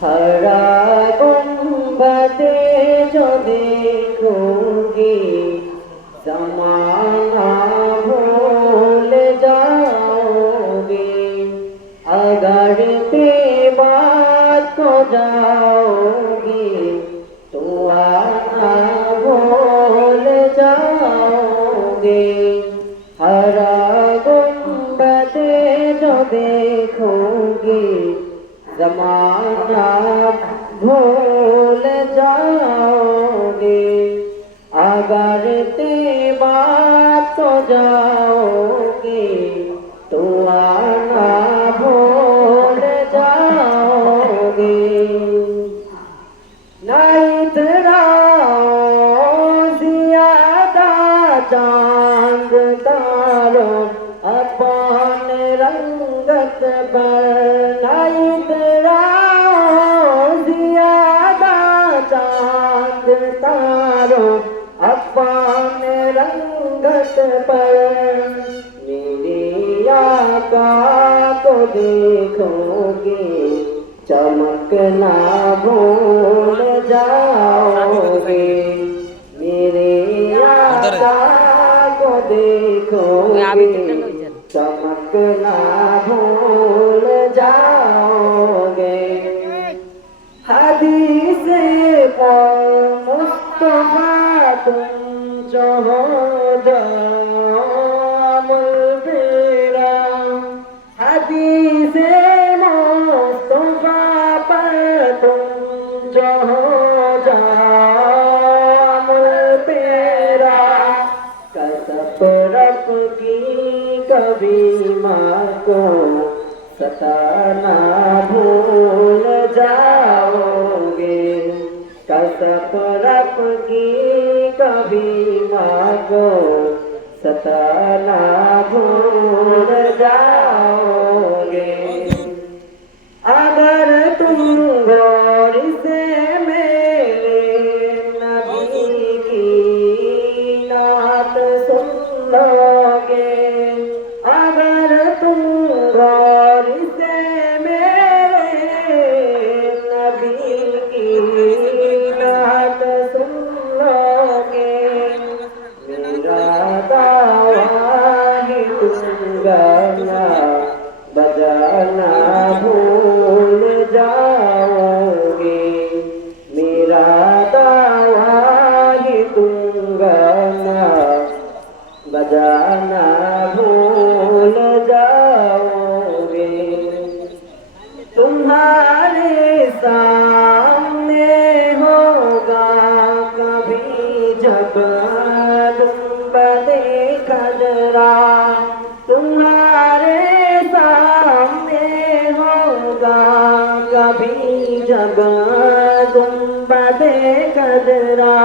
हरा गुंबद जो देखोगे ज़माना भूल जाओगे। अगर बात को जाओगे तो आना भूल जाओगे। हरा गुंबद जो देखोगे ज़माना भूल जाओगे। अगर बात तो जाओगे तो आना भूल जाओगे। नहीं तेरा ज़्यादा चांद तारों अपन रंगत पर। नहीं तेरा ज़्यादा चांद तारों अपन रंगत पर। मेरे आका को देखोगे चमकना भूल जाओगे। मेरे आका को देखोगे चमकना भूल जाओगे। हदीस पर मुस्तफा तुम जो हो जामुल बेरा। हदीस मुस्तफा पर तुम जो हो जामुल बेरा। कसब रब की कभी माँ को सताना भूल जाओगे। कसब रब की कभी माँ को सताना भूल जाओगे। अगर तुम गौर से मेरे नबी की नात सुन लोगे। अगर तुम गौर से मेरे नबी की नात सुन लोगे। मेरा दावा ही तुम गाना बजाना भूल जाओगे। मेरा दावा ही तुम गाना बजाना भूल जाओगे। तुम्हारे सामने होगा कभी जब गुंबदे खजरा। तुम्हारे सामने होगा कभी जब गुंबदे खजरा।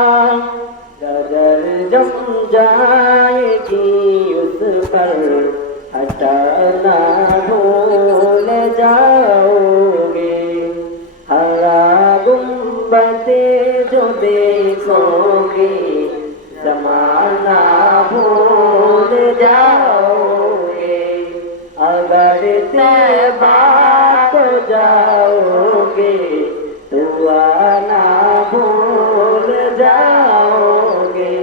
नजर जम जाएगी उस पर हटाना भूल जाओगे। हरा गुंबद जो देखोगे ज़माना भूल जाओगे। अगर तैबा को जाओगे तो आना भूल जाओगे।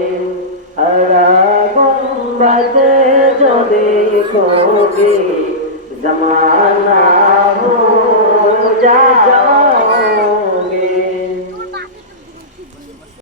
हरा गुंबद जो देखोगे ज़माना